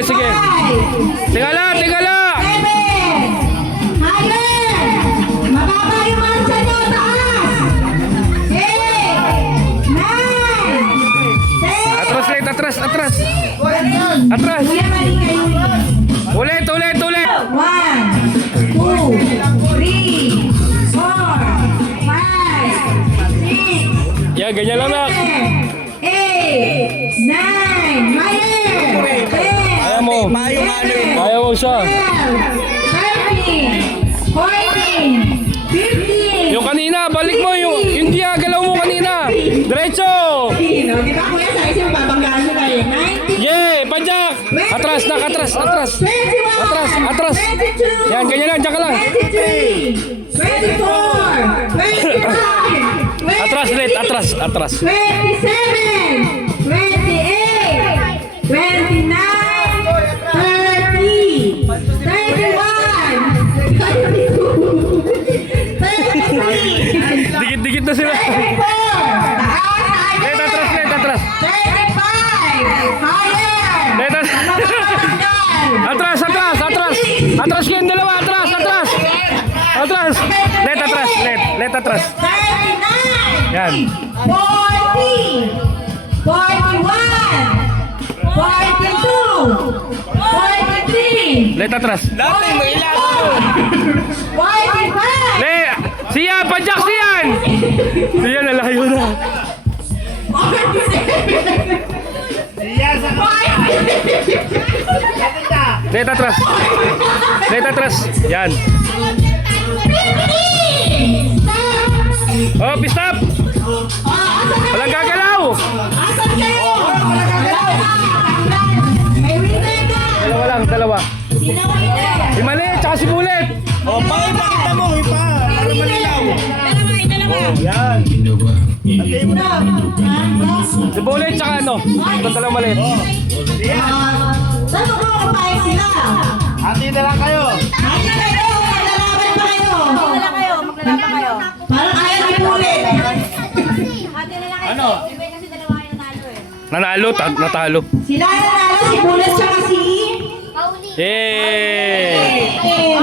sige. Tingala, tingala. 7. Higher. Mababa yung mansa nyo. Taas. 8. 9. 10. Atras, Let. Atras, atras. Atras. Kuya, mali kayo. Ulit, ulit, ulit. 1, 2, 3, 4, 5, 6. Yan, ganyan lang na. 8, 9, higher, 10, Ayaw mo. Ayaw mo siya. 12, 13, 14, 15. Yung kanina, balik mo. Yung galaw mo kanina. Diretso. Di ba kuya, sa isang babanggaan mo kayo? 19, Yay, pajak. Atras, nak, atras, atras. 21, Atras, atras. 22, Yan, ganyan lang, dyan ka lang. 23, 24, 25, Atras, Let, atras, atras. 27, 28, 29, 30, 31, 32, 33, Dikit-dikit na sila. 34, Let, atras, Let, atras. 35, higher, Let, atras. Atras, atras, atras. Atras kayong dalawa, atras, atras. Atras. Let, atras, Let, atras. 39, Yan. 40, 41, 42, 43, Let, atras. 45, Le, siya, pajak siyan. Siya, nalayo na. 46, Let, atras. Let, atras. Yan. 50, Oh, pistop. Walang gagalaw. asan kayo? May winner ka! Dalawa lang, dalawa. Sino winner? Si Mali, tsaka si Bullet. O, pakita mo, ipa. Para malinaw. Yan. Si Bullet, tsaka ano. Ito dalawa mali. Saan mo kapayag sila? Ati na lang kayo. Hati kayo! Maglalaban pa kayo! Maglalaban kayo, maglalaban kayo. Parang ayaw ni Pulit! Hati na lang kayo. Ano? Iba kasi dalawa yung nanalo eh. Nanalo, natalo. Sila ang nanalo, si Pulit tsaka si... Yay! Eh,